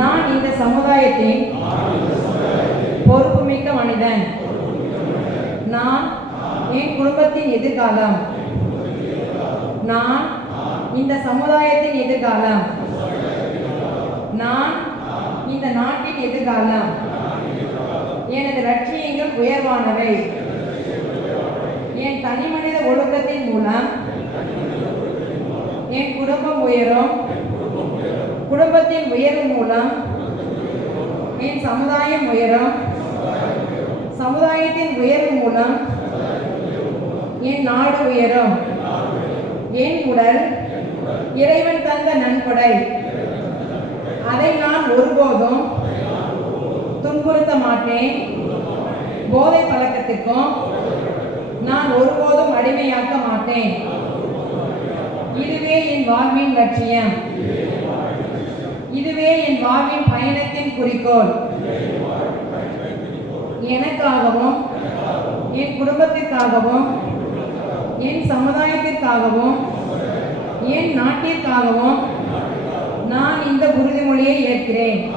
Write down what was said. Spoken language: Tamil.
நான் இந்த சமுதாயத்தின் பொறுப்புமிக்க மனிதன். நான் என் குடும்பத்தின் எதிர்காலம். நான் இந்த சமுதாயத்தின் எதிர்காலம். நான் இந்த நாட்டின் எதிர்காலம். எனது லட்சியங்கள் உயர்வானவை. என் தனிமனித ஒழுக்கத்தின் மூலம் என் குடும்பம் உயரும். குடும்பத்தின் உயர்வு மூலம் என் சமுதாயம் உயரும். சமுதாயத்தின் உயர்வு மூலம் என் நாடு உயரும். என் உடல் இறைவன் தந்த நன்கொடை. அதை நான் ஒருபோதும் துன்புறுத்த மாட்டேன். போதை பழக்கத்திற்கும் நான் ஒருபோதும் அடிமையாக்க மாட்டேன். இதுவே என் வாழ்வின் லட்சியம். இதுவே என் வாழ்வின் பயணத்தின் குறிக்கோள். எனக்காகவும் என் குடும்பத்திற்காகவும் என் சமுதாயத்திற்காகவும் என் நாட்டிற்காகவும் நான் இந்த உறுதிமொழியை ஏற்கிறேன்.